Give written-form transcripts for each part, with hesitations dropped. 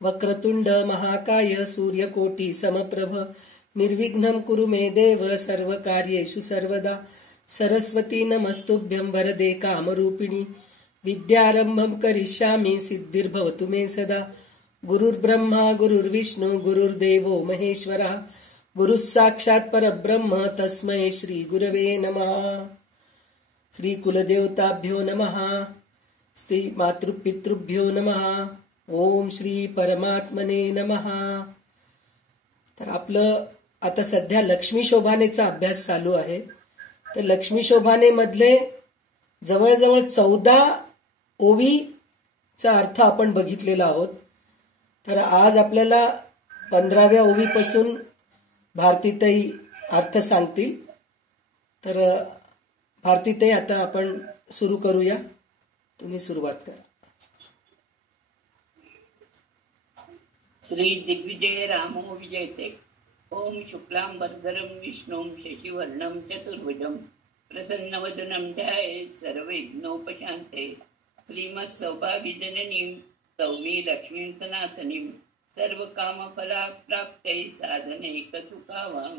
वक्रतुंड महाकाय सूर्यकोटी समप्रभ निर्विघ्नं कुरु मे देव सर्वकार्येषु सर्वदा सरस्वती नमस्तुभ्यं वरदे कामरूपिणी विद्यारंभं करिष्यामि सिद्धिर्भवतु मे सदा गुरुर्ब्रह्मा गुरुर्विष्णु गुरुर्देवो महेश्वरः गुरुः साक्षात् परब्रह्म तस्मै श्री गुरवे नमः। श्री कुलदेवताभ्यो नमः, श्री मातृपितृभ्यो नमः, ओम श्री परमात्मने नमः। तर आपलं आता सध्या लक्ष्मी शोभानेचा अभ्यास चालू आहे। तर लक्ष्मी शोभाने मधले जवळजवळ 14 ओवीचा अर्थ आपण बघितलेला आहोत। तर आज आपल्याला 15व्या ओवीपासून भारतीताई अर्थ सांगतील। तर भारतीताई आता आपण सुरू करूया, तुम्ही सुरुवात करा। श्री दिग्विजय रामो विजयते। ओम शुक्लांबरधरं विष्णुं शशिवर्णं चतुर्भुजं प्रसन्नवदनं ध्यायेत् सर्वविघ्नोपशान्ते। श्रीमत्सौभाग्यजननीं सौम्यी लक्ष्मीं सनातनीं सर्वकामफलप्राप्त्यै साधनैकसुखावहां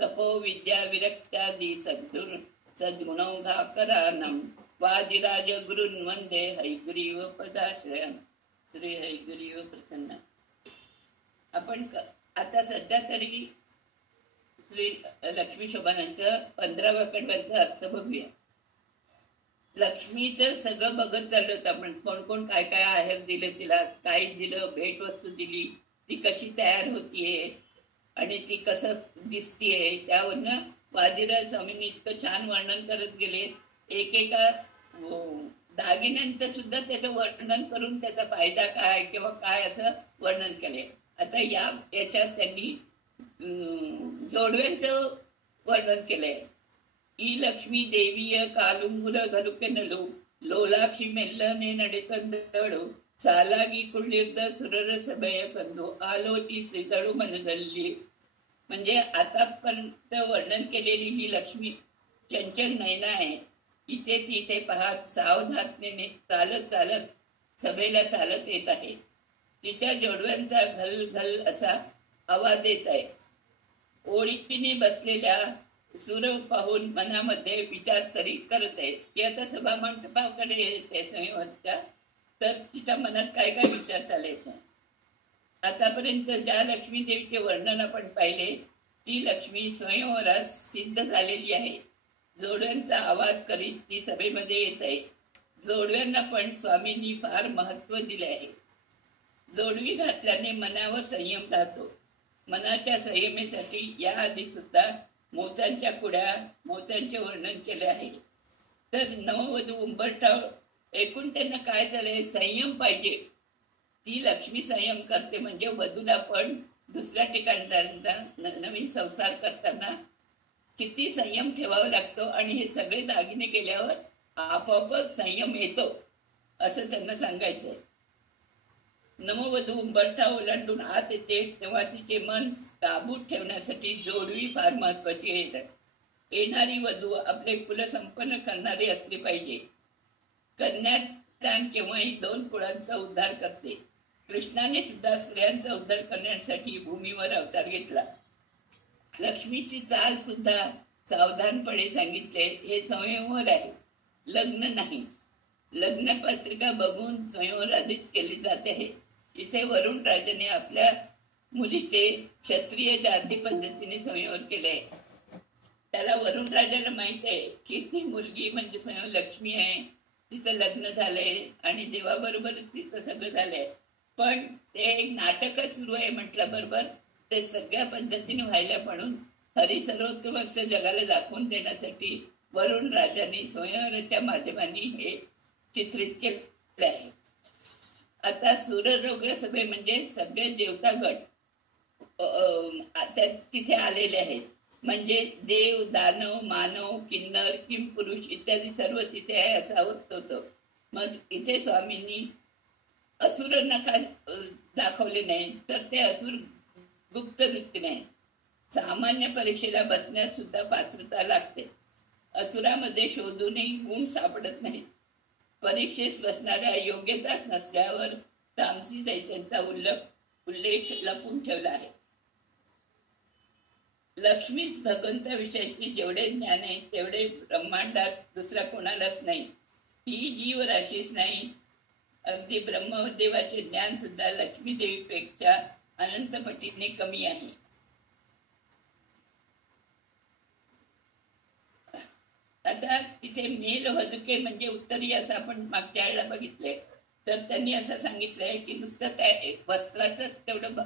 तपो विद्याविरक्त्यादि सद्गुणौघाकरानं वादिराजगुरून् वन्दे हयग्रीवपदाश्रयं। श्री हयग्रीव प्रसन्न। आपण आता सध्या तरी श्री लक्ष्मी शोभानांचा 15व्या कडव्याचा अर्थ बघूया। लक्ष्मी तर सगळं बघत चाललो आपण, कोण कोण काय काय आहेर दिले तिला, काय दिलं, भेट वस्तू दिली, ती कशी तयार होतीये आणि ती कसं दिसतीये, त्यावरनं वादिराज स्वामींनी इतकं छान वर्णन करत गेले। एकेका दागिन्यांचं सुद्धा त्याचं वर्णन करून त्याचा फायदा काय किंवा काय असं वर्णन केले। आता याच्यात त्यांनी जोडव्यांचं वर्णन केलंय। ई लक्ष्मी देवीय कालुंगुर घलुकेनलु लोलाक्षी मेल्लने नडेतंदळु सालागी कुळिर्द सुरर सभय कंदो आलोची श्रीदळू मनजल्ली। म्हणजे आतापर्यंत वर्णन केलेली ही लक्ष्मी चंचल नयना आहे। इथे तिथे पाहत सावधानतेने चालत चालत सभेला चालत येत आहे। तिच्या जोडव्यांचा घल घल असा आवाज येत आहे। ओळीने बसलेल्या सूर पाहून मनामध्ये विचार तरी करत आहे। ती आता सभा मंडपाकडे येते संयोजच्या, तर तिच्या मनात काय काय विचार चालायचा। आतापर्यंत ज्या लक्ष्मी देवीचे वर्णन आपण पाहिले ती लक्ष्मी स्वयंवरात सिद्ध झालेली आहे। जोडव्यांचा आवाज करीत ती सभेमध्ये येत आहे। जोडव्यांना पण स्वामींनी फार महत्व दिले आहे। जोडवी घातल्याने मनावर संयम राहतो। मनाच्या संयमेसाठी याआधी सुद्धा मोत्यांच्या कुड्या, मोत्यांचे वर्णन केले आहे। तर नववधू उंबरठाव एकूण त्यांना काय झालंय, संयम पाहिजे। ती लक्ष्मी संयम करते, म्हणजे वधूला पण दुसऱ्या ठिकाणी नवीन संसार करताना किती संयम ठेवावा लागतो आणि हे सगळे दागिने केल्यावर आपोआपच संयम येतो असं त्यांना सांगायचंय। नववधू उंबरठा ओलांडून आत येते तेव्हा तिचे मन काबूत ठेवण्यासाठी जोडवी फार महत्वाची आहे। येणारी वधू आपले कुल संपन्न करणारी असली पाहिजे। कन्यादान केव्हाही 2 कुळांचा उद्धार करते। कृष्णाने सुद्धा स्त्रियांचा उद्धार करण्यासाठी भूमीवर अवतार घेतला। लक्ष्मीची चाल सुद्धा सावधानपणे सांगितले। हे स्वयंवर आहे, लग्न नाही। लग्न पत्रिका बघून स्वयंवर आधीच केली जाते आहे। इथे वरुण राजाने आपल्या मुलीचे क्षत्रिय जाती पद्धतीने स्वयंवर केले। त्याला वरुण राजाला माहित आहे की ती मुलगी म्हणजे स्वयं लक्ष्मी आहे, तिचं लग्न झालंय आणि देवाबरोबर तिचं सगळं झालंय। पण ते एक नाटकच सुरू आहे म्हटलं बरोबर, ते सगळ्या पद्धतीने व्हायला म्हणून हरिसर्वोत्तमाचं जगाला दाखवून देण्यासाठी वरुण राजाने स्वयंवराच्या माध्यमांनी हे चित्रित केले आहे। आता सूर्यरोग सभे म्हणजे सगळे देवता गट तिथे आलेले आहेत। म्हणजे देव, दानव, मानव, किन्नर, किमपुरुष इत्यादी सर्व तिथे आहे असं अर्थ होतं। मग इथे स्वामींनी असुर नका दाखवले नाही, तर ते असुर गुप्त वृत्तीने आहे। सामान्य परीक्षेला बसण्यास सुद्धा पात्रता लागते। असुरामध्ये शोधूनही गुण सापडत नाहीत। परीक्षेस बसणाऱ्या योग्यताच नसल्यावर तामसी दैत्यांचा उल्लेख लपून ठेवला आहे. लक्ष्मीच भगवंताविषयीचे जेवढे ज्ञान आहे तेवढे ब्रह्मांडात दुसरा कोणालाच नाही. ही जीवराशीच नाही, अगदी ब्रह्मदेवाचे ज्ञान सुद्धा लक्ष्मी देवीपेक्षा अनंत पटीने कमी आहे. आता तिथे मेल वधुके म्हणजे उत्तरी असं आपण मागच्या वेळेला बघितले, तर त्यांनी असं सांगितलंय की नुसतं त्या वस्त्राचंच तेवढं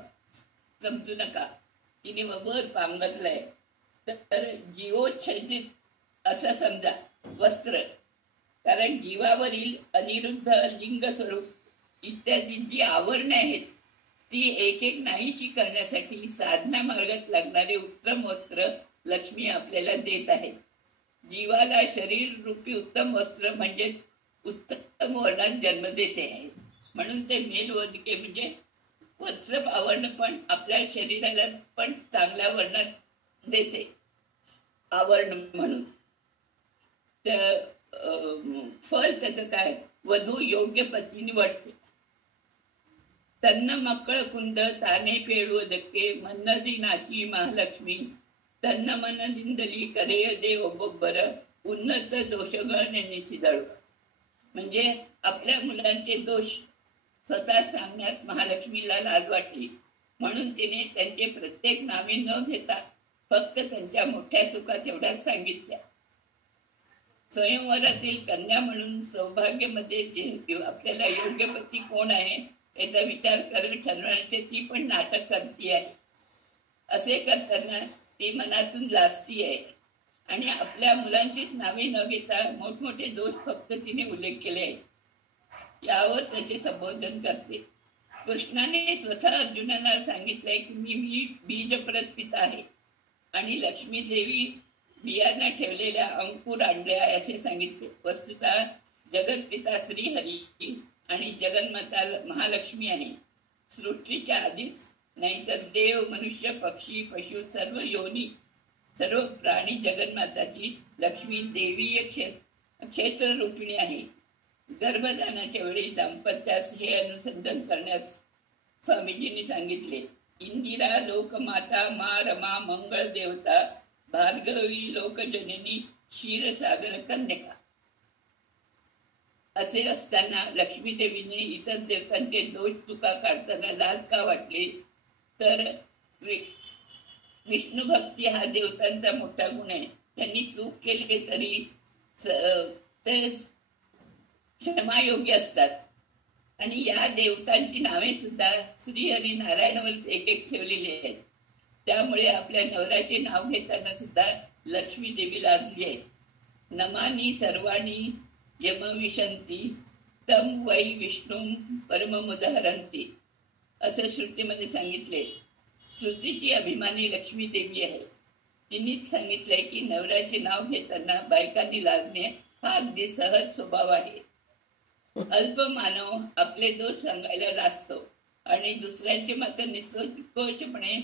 समजू नका, तिने वर पांघरलंय तर जीवोच्छेदित असं समजा वस्त्र. कारण जीवावरील अनिरुद्ध लिंग स्वरूप इत्यादी जी आवरणे आहेत ती एक एक नाहीशी करण्यासाठी साधना मार्गात लागणारे उत्तम वस्त्र लक्ष्मी आपल्याला देत आहे. जीवाला शरीर रूपी उत्तम वस्त्र म्हणजे उत्तम वर्णात जन्म देते आहे. म्हणून ते मेलवदके म्हणजे वस्त्र आवरण पण आपल्या शरीराला पण चांगल्या वर्णात देते आवरण म्हणून. फल त्याचं काय, वधू योग्य पती निवडते. तन्न मಕ್ಕಳ ಕುಂದ ತಾನೇ ಪೇಳುವುದಕ್ಕೆ ಮನ್ನದಿ ನಾಚಿ ಮಹಾಲಕ್ಷ್मी ತನ್ನ ಮನದಿಂದಲಿ ಕರೆಯದೆ ಒಬ್ಬೊಬ್ಬರ उन्नत दोषगण नेनेसिदಳು. म्हणजे आपल्या मुलांचे दोष स्वतः सांगण्यास महालक्ष्मीला लाज वाटली, म्हणून तिने त्यांचे प्रत्येक नावे न घेता फक्त त्यांच्या मोठ्या चुका तेवढ्याच सांगितल्या. स्वयंवरातील कन्या म्हणून सौभाग्यामध्ये आपल्याला योग्य पती कोण आहे याचा विचार करत ठरवण्याचे ती पण नाटक करती आहे. असे करताना ती मनातून लाजती आहे आणि आपल्या मुलांचीच नावे न घेता मोठमोठे दोष फक्त तिने उल्लेख केले आहे. यावर त्याचे संबोधन करते. कृष्णाने स्वतः अर्जुनाला सांगितलंय की मी बीजप्रत पिता आहे आणि लक्ष्मी देवी बियांना ठेवलेल्या अंकुर आणल्या असे सांगितले. वस्तुतः जगतपिता श्रीहरी आणि जगन्माता महालक्ष्मी आहे. सृष्टीच्या आधीच, नाहीतर देव, मनुष्य, पक्षी, पशु सर्व योनी, सर्व प्राणी जगन्माताची लक्ष्मी देवीय क्षेत्र रूपिणी आहे. गर्भधानाच्या वेळी दाम्पत्यास हे अनुसंधान करण्यास स्वामीजींनी सांगितले. इंदिरा लोकमाता मा रमा मंगळ देवता भार्गवी लोकजननी क्षीरसागर कन्यका. असे असताना लक्ष्मी देवीने इतर देवतांचे दोष चुका काढताना लाज का वाटले, तर विष्णू भक्ती हा देवतांचा मोठा गुण आहे. त्यांनी चूक केली तरी ते क्षमायोग्य असतात. आणि या देवतांची नावे सुद्धा श्रीहरी नारायणावर एक एक ठेवलेली आहेत. त्यामुळे आपल्या नवऱ्याचे नाव घेताना सुद्धा लक्ष्मी देवी लाजली आहे. नमानी सर्वाणी यमविशंती तम वै विष्णू परममुदहरंती असं श्रुतीमध्ये सांगितले. श्रुतीची अभिमानी लक्ष्मी देवी आहे. तिनेच सांगितलंय की नवऱ्याचे नाव घेताना बायकांनी लाजणे हा अगदी सहज स्वभाव आहे. अल्प मानव आपले दोष सांगायला लाजतो आणि दुसऱ्यांचे मात्र निसंकोचपणे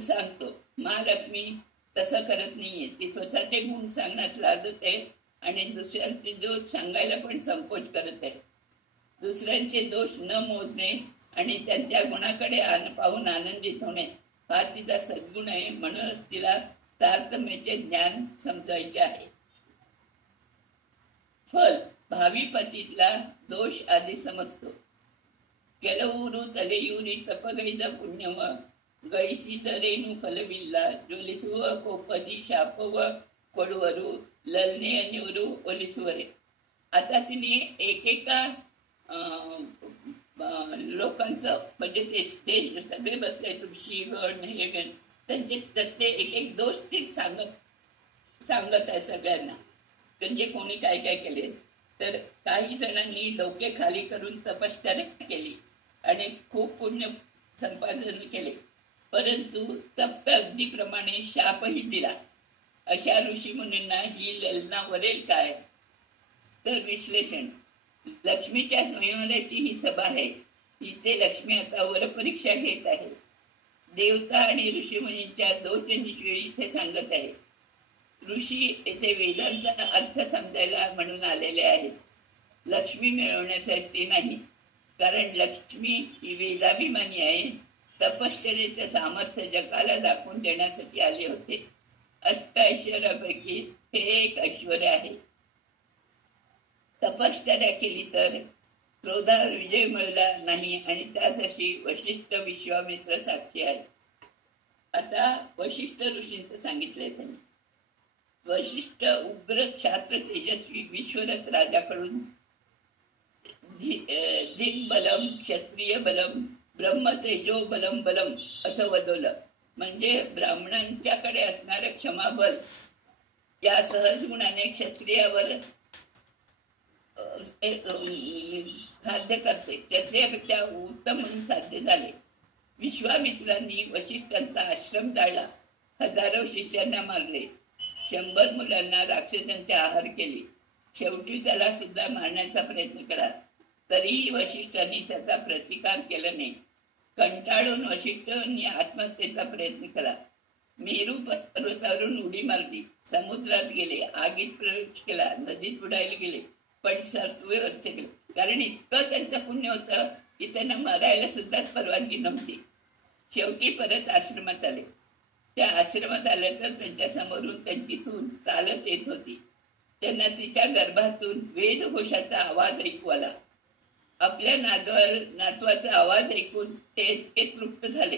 सांगतो. महालक्ष्मी तसं करत नाहीये. ती स्वतःचे गुण सांगण्यास लाजत आहे आणि दुसऱ्यांचे दोष सांगायला पण संकोच करत आहे. दुसऱ्यांचे दोष न मोजणे आणि त्यांच्या गुणाकडे पाहून आनंदित होणे हा तिचा सद्गुण आहे. म्हणूनच तिला तारतम्याचे ज्ञान समजायचे आहे. फल, भावी पतीतला दोष आधी समजतो. ಕೆಲವರು ತಲೆಯೂರಿ ತಪಗೈದ ಪುಣ್ಯವ ಗಳಿಸಿದರೇನು ಫಲವಿಲ್ಲ, ಜ್ವಲಿಸುವ ಕೋಪದಿ ಶಾಪವ ಕೊಡುವರು, ललनेयनिवरू ओलिसवरे. आता तिने एकेका लोकांचं म्हणजे ते सगळे बसले तुळशी गण हे गण त्यांचे त्यातले एक एक दोष ती सांगत आहे सगळ्यांना. म्हणजे कोणी काय काय केले, तर काही जणांनी डोके खाली करून तपश्चर्या केली आणि खूप पुण्य संपादन केले, परंतु तप्त अग्नीप्रमाणे शापही दिला. अशा ऋषी मुनींना ही ललना वरेल काय? तर विश्लेषण. लक्ष्मीच्या स्वयंवराची ही सभा आहे. हिचे लक्ष्मी आता वरपरीक्षा घेत आहे. देवता आणि ऋषी मुनींच्या दोष निश्चय इथे सांगत आहे. ऋषी येथे वेदांचा अर्थ समजायला म्हणून आलेले आहेत, लक्ष्मी मिळवण्यासाठी नाही. कारण लक्ष्मी ही वेदाभिमानी आहे. तपश्चर्याचे सामर्थ्य जगाला दाखवून देण्यासाठी आले होते. अष्टऐश्वर्यापैकी हे एक ऐश्वर्य आहे. तपश्चर्या केली तर क्रोधावर विजय मिळला नाही आणि त्यासाठी वशिष्ठ विश्वामित्र साक्षी आहे. आता वशिष्ठ ऋषींचं सांगितलंय त्यांनी. वशिष्ठ उग्र क्षात्र तेजस्वी विश्वरथ राजाकडून दिन बलम क्षत्रिय बलम ब्रह्म तेजो बलम बलम असं वदवलं. म्हणजे ब्राह्मणांच्याकडे असणारं क्षमाबल या सहज गुणाने क्षत्रियावर साध्य करते. क्षत्रियापेक्षा उत्तम म्हणून साध्य झाले. विश्वामित्रांनी वशिष्ठांचा आश्रम जाळला. हजारो शिष्यांना मारले. 100 मुलांना राक्षसांचे आहार केले. शेवटी त्याला सुद्धा मारण्याचा प्रयत्न केला. तरीही वशिष्ठांनी त्याचा प्रतिकार केला नाही. कंटाळून वशिष्ठांनी आत्महत्येचा प्रयत्न केला. मेरू पर्वतावरून उडी मारली. समुद्रात गेले. आगीत प्रवेश केला. नदीत बुडायला गेले. पण सरतुवेवर केले. कारण इतकं त्यांचं पुण्य होतं की त्यांना मरायला सुद्धा परवानगी नव्हती. शेवटी परत आश्रमात आले. त्या आश्रमात आल्यानंतर त्यांच्या समोरून त्यांची सून चालत येत होती. त्यांना तिच्या गर्भातून वेदघोषाचा आवाज ऐकू आला. आपल्या नातवाचा आवाज ऐकून ते इतके तृप्त झाले.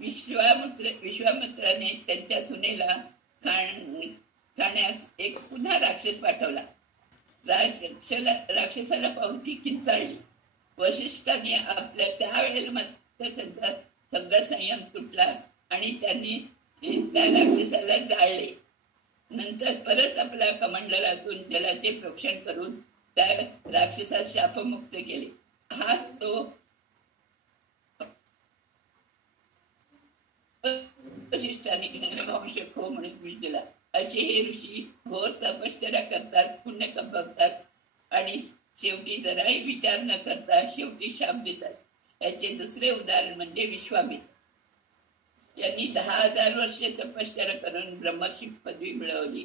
विश्वामित्राने त्यांच्या सुनेला खाण्यास एक पुन्हा राक्षस पाठवला. राक्षसाला पाहून ती किंचाळली. वशिष्ठांनी आपल्या त्यावेळेला मात्र त्यांचा सगळा संयम तुटला आणि त्यांनी त्या राक्षसाला जाळले. नंतर परत आपल्या कमंडलातून जलाचे प्रोक्षण करून त्या राक्षसास शापमुक्त केले. हाच तो वशिष्ठांनी आवश्यक हो म्हणून विष दिला. असे हे ऋषी घोर तपश्चर्या करतात, पुण्य कमवतात आणि शेवटी जराही विचार न करता शेवटी शाप देतात. याचे दुसरे उदाहरण म्हणजे विश्वामित्र. यांनी 10,000 वर्षे तपश्चर्या करून ब्रह्मर्षी पदवी मिळवली.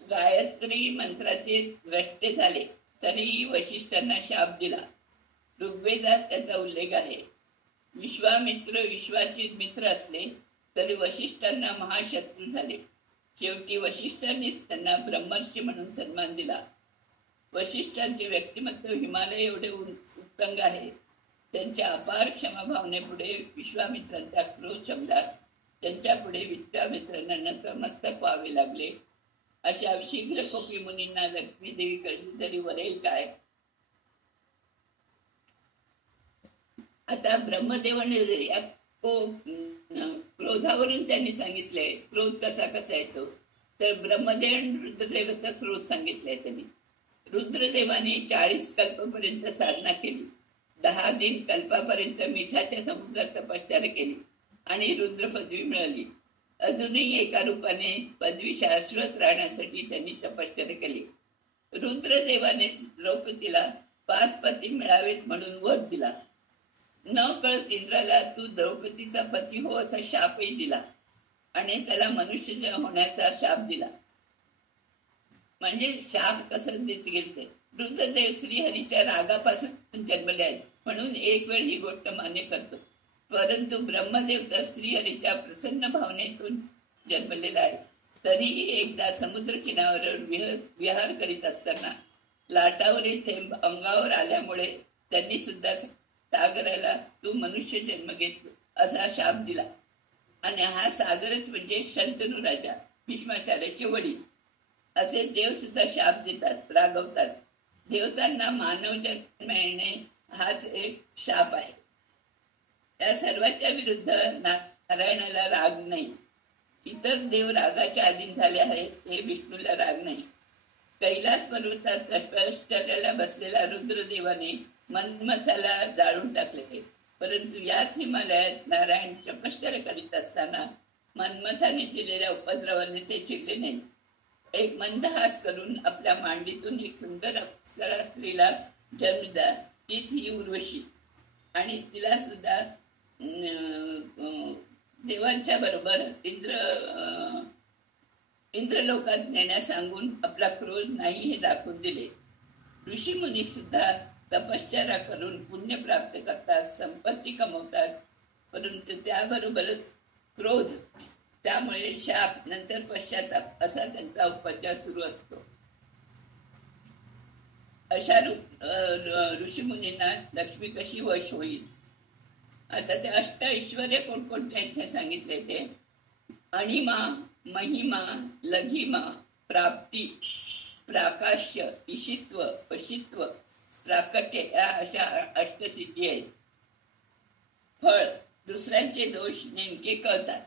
गायत्री मंत्राचे द्रष्टे झाले तरीही वशिष्ठांना शाप दिला. ऋग्वेदात त्याचा उल्लेख आहे. विश्वामित्र विश्वाचे मित्र असले तरी वशिष्ठांना महाशत्रू झाले. शेवटी वशिष्ठांनीच त्यांना ब्रह्मर्षी म्हणून सन्मान दिला. वशिष्ठांचे व्यक्तिमत्व हिमालय एवढे उत्तंग आहे. त्यांच्या अपार क्षमाभावनेपुढे विश्वामित्रांचा क्रोध शमला. त्यांच्या पुढे विश्वामित्रांना नतमस्तक व्हावे लागले. अशा शीघ्र कोपी मुनींना लक्ष्मी देवी कशी तरी वरेल काय. आता ब्रह्मदेवाने क्रोधावरून त्यांनी सांगितलंय क्रोध कसा कसा येतो. तर ब्रह्मदेव रुद्रदेवाचा क्रोध सांगितलाय त्यांनी. रुद्रदेवाने 40 कल्पापर्यंत साधना केली. 10 दिन कल्पापर्यंत मिठाच्या समुद्रात तपश्चर्या केली आणि रुद्र पदवी मिळाली. अजूनही एका रूपाने पदवी शाश्वत राहण्यासाठी त्यांनी तपश्चर्या केली. रुद्रदेवाने द्रौपदीला 5 पती मिळावेत म्हणून वर दिला. न कळत इंद्राला तू द्रौपदीचा पती हो असा शापही दिला आणि त्याला मनुष्य होण्याचा शाप दिला. म्हणजे शाप कसं देत गेले. रुद्रदेव श्रीहरीच्या रागापासून जन्मले आहेत म्हणून एक वेळ ही गोष्ट मान्य करतो. परंतु ब्रह्मदेव तर श्रीहरीच्या प्रसन्न भावनेतून जन्मलेला आहे. तरीही एकदा समुद्र किनाऱ्यावर विहार करीत असताना लाटावरील थेंब अंगावर आल्यामुळे त्यांनी सुद्धा सागराला तू मनुष्य जन्म घेतलो असा शाप दिला. आणि हा सागरच म्हणजे शंतनू राजा भीष्माचार्याचे वडील. असे देव सुद्धा शाप देतात, रागवतात. देवतांना मानव जन्म येणे हाच एक शाप आहे. त्या सर्वांच्या विरुद्ध नारायणाला राग नाही. इतर देव रागाचे अधीन झाले आहेत हे विष्णूला राग नाही. कैलास पर्वतात तपश्चर्याला बसलेला रुद्रदेवाने मन्मथाला जाळून टाकले. परंतु याच हिमालयात नारायण तपश्चर्या करीत असताना मन्मथाने दिलेल्या उपद्रवाने ते चिडले नाही. एक मंदहास करून आपल्या मांडीतून एक सुंदर अप्सरा स्त्रीला जन्म द्या. तीच ही उर्वशी. आणि तिला सुद्धा देवांच्या बरोबर इंद्रलोकात नेण्यास सांगून आपला क्रोध नाही हे दाखवून दिले. ऋषीमुनी सुद्धा तपश्चर्या करून पुण्य प्राप्त करतात, संपत्ती कमवतात, परंतु त्याबरोबरच क्रोध, त्यामुळे शाप, नंतर पश्चाताप असा त्यांचा उपचार सुरू असतो. अशा ऋषीमुनींना लक्ष्मी कशी वश होईल? आता ते अष्ट ऐश्वर्य कोणकोणते इथे सांगितले ते अणिमा, महिमा, लघिमा, प्राप्ती, प्राकाश्य, ईशित्व, पशित्व, प्राकट्य या अशा अष्टसिद्धी आहेत. फळ, दुसऱ्यांचे दोष नेमके कळतात.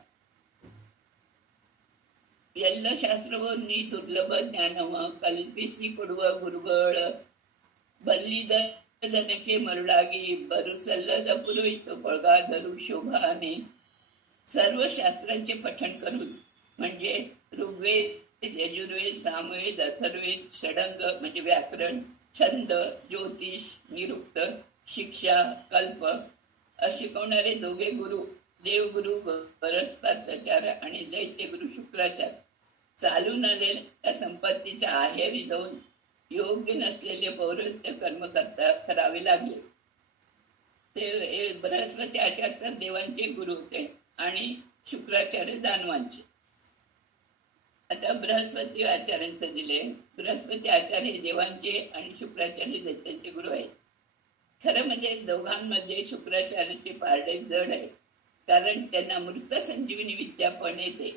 ಎಲ್ಲ ಶಾಸ್ತ್ರವನ್ನಿ ದುರ್ಲಭ ಜ್ಞಾನವ ಕಲ್ಪಿಸಿ ಕೊಡುವ ಗುರುಗಳ ಬಲ್ಲಿದ ಜನಕ್ಕೆ ಮರುಳಾಗಿ ಇಬ್ಬರು ಸಲ್ಲದ ಪುರೋಹಿತ पळगाधरू शोभाने सर्व शास्त्रांचे पठण करून, म्हणजे ऋग्वेद, यजुर्वेद, सामवेद, अथर्वेद, षडंग म्हणजे व्याकरण, छंद, ज्योतिष, निरुक्त, शिक्षा, कल्प शिकवणारे दोघे गुरु, देवगुरु परस्पराचार्य आणि दैत्यगुरु शुक्राचार्य चालून आलेल्या त्या संपत्तीच्या आहेरी जाऊन योग्य नसलेले पौरोहित्य कर्म करावे लागले. ते बृहस्पती आचार्य देवांचे गुरु होते आणि शुक्राचार्य दानवांचे. आता बृहस्पती आचार्यांचे दिले. बृहस्पती आचार्य देवांचे आणि शुक्राचार्य दैत्यांचे गुरु आहेत. खरं म्हणजे दोघांमध्ये शुक्राचार्याचे पारडे जड आहे, कारण त्यांना मृत संजीवनी विद्या पण येते.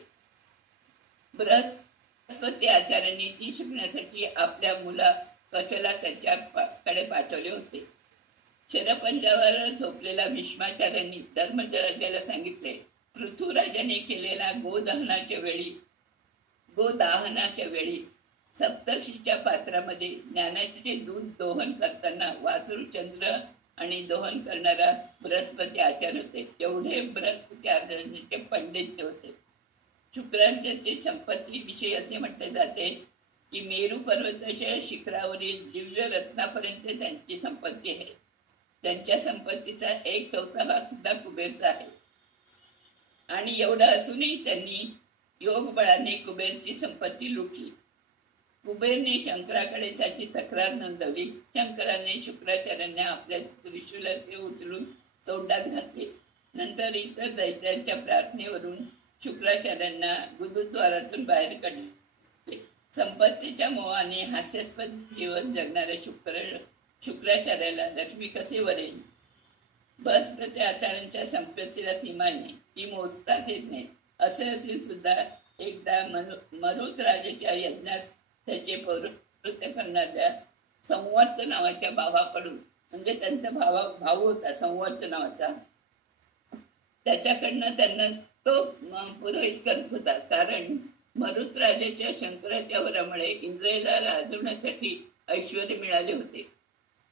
बृहस्पती आचार्यांनी ती शिकण्यासाठी आपल्या मुला कचला त्याच्याकडे पाठवले होते. शरपंजावर झोपलेल्या भीष्माचार्यांनी धर्मराजाला सांगितले, पृथ्वीराजाने केलेल्या गोदाहनाच्या वेळी सप्तर्षीच्या पात्रामध्ये ज्ञानाचे दूध दोहन करताना वासुरचंद्र आणि दोहन करणारा बृहस्पती आचार्य होते. एवढे बृहस्पती आचार्यांचे पंडित होते. शुक्राचार्याचे संपत्ती विषयी असे म्हटले जाते की मेरू पर्वताच्या शिखरावरील दिव्य रत्नापर्यंत त्यांची संपत्ती आहे. त्यांच्या संपत्तीचा 1/4 भाग सुद्धा कुबेरचा आहे. आणि एवढं असूनही त्यांनी योग बळाने कुबेरची संपत्ती लुटली. कुबेरने शंकराकडे त्याची तक्रार नोंदवली. शंकराने शुक्राचार्यांना आपल्या त्रिशूला ते उचलून तोंडात घातले. नंतर इतर दैत्यांच्या प्रार्थनेवरून शुक्राचार्यांना गुरुद्वारातून बाहेर काढले. संपत्तीच्या मोहाने हास्यास्पद जीवन जगणाऱ्या शुक्राचार्याला लक्ष्मी कसे वरेल? बृहस्पती आचार्यांच्या संपत्तीला सीमा नाही, ती मोजताच येत नाही. असे असेल सुद्धा एकदा मरुत राजाच्या यज्ञात त्याचे पौरोहित्य करणाऱ्या संवर्त नावाच्या भावाकडून, म्हणजे त्यांचा भाऊ होता संवर्त नावाचा, त्याच्याकडनं त्यांना तो पुरोहित करत होता. कारण मरुत राजाच्या शंकराच्या वरामुळे इंद्रियला राजवण्यासाठी ऐश्वर मिळाले होते.